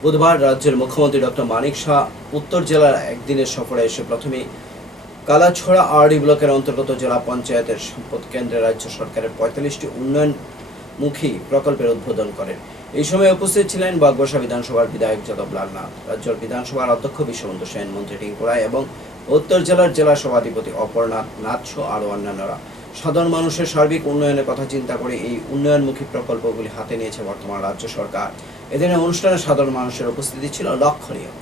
বুধবার রাজ্যের মুখ্যমন্ত্রী ডক্টর মানিক শাহ উত্তর জেলার একদিনের সফরে এসে প্রথমে কালাছড়া আরডি ব্লকের অন্তর্গত জেলা পঞ্চায়েতের সম্পদ কেন্দ্রে রাজ্য সরকারের পঁয়তাল্লিশটি উন্নয়নমুখী প্রকল্পের উদ্বোধন করেন। এই সময় উপস্থিত ছিলেন বাগবসা বিধানসভার বিধায়ক যাদব লালনাথ রাজ্যের বিধানসভার অধ্যক্ষ বিশ্ববন্ধু সেন, মন্ত্রী টিঙ্কু রায় এবং উত্তর জেলার জেলা সভাধিপতি অপর্ণাথ নাথ সহ আরও অন্যান্যরা। সাধারণ মানুষের সার্বিক উন্নয়নের কথা চিন্তা করে এই উন্নয়নমুখী প্রকল্পগুলি হাতে নিয়েছে বর্তমান রাজ্য সরকার। এদিনের অনুষ্ঠানে সাধারণ মানুষের উপস্থিতি ছিল লক্ষণীয়।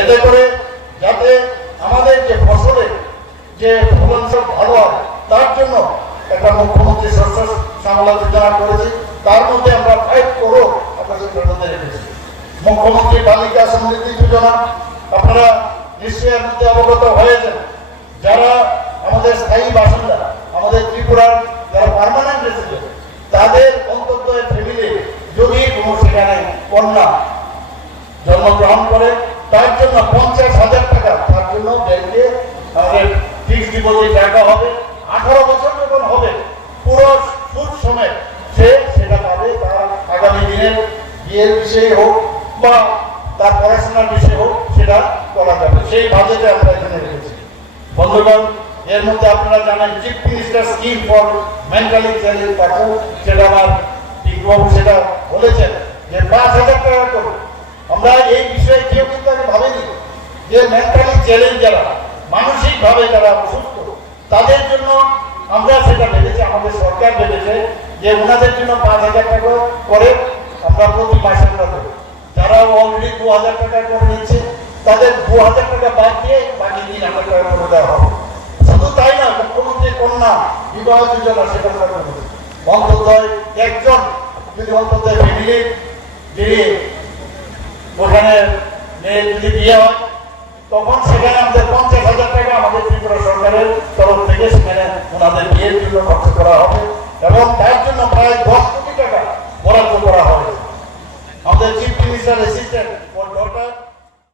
এতে করে যাতে আমাদের যে ফসলের যে ভালো হয়, তার জন্য একটা মুখ্যমন্ত্রী তার মধ্যে আমরা মুখ্যমন্ত্রী বালিকা সমৃদ্ধি যোজনা আপনারা নিশ্চয়ই মধ্যে অবগত হয়েছেন যারা আমাদের স্থায়ী বাসিন্দা, আমাদের ত্রিপুরার যারা পার্মানেন্ট রেসিডেন্ট তাদের অন্তত ফ্যামিলি যদি কোনো সেখানে কন্যা জন্মগ্রহণ করে, তার জন্য পঞ্চাশ হাজার টাকা, তার জন্য ব্যাংকে আমাদের ফিক্সড ডিপোজিট টাকা হবে। আঠারো বছর যখন হবে, পুরো সুদ সমেত সে সেটা পাবে তার আগামী দিনের বিয়ের বিষয়ে হোক বা তার পড়াশোনার বিষয়ে হোক, সেটা করা যাবে। সেই বাজেটে আমরা এখানে রেখেছি। বন্ধুগণ, এর মধ্যে আপনারা জানেন chief minister scheme for mentally challenge পাঠান সেটা আমার টিকবাবু সেটা বলেছেন যে পাঁচ হাজার টাকা করে। আমরা এই বিষয়ে কেউ কিন্তু আগে ভাবেনি যে মেন্টালি চ্যালেঞ্জ যারা, মানসিকভাবে যারা অসুস্থ, তাদের জন্য আমরা সেটা ভেবেছি, আমাদের সরকার ভেবেছে যে ওনাদের জন্য পাঁচ হাজার টাকা করে প্রতি মাসে যারা অলরেডি দু হাজার টাকা করে নিচ্ছে, তাদের দু হাজার টাকা বাদ দিয়ে বাকি তিন হাজার টাকা করে দেওয়া হবে। শুধু তাই না মুখ্যমন্ত্রী কন্যা বিবাহ যোজনা সেটা আমরা করেছি অন্তত একজন, যদি অন্তত ফ্যামিলি যিনি ওখানে মেয়ের যদি বিয়ে হয়, তখন সেখানে আমাদের পঞ্চাশ হাজার টাকা আমাদের ত্রিপুরা সরকারের তরফ থেকে সেখানে ওনাদের বিয়ের জন্য খরচ করা হবে এবং তার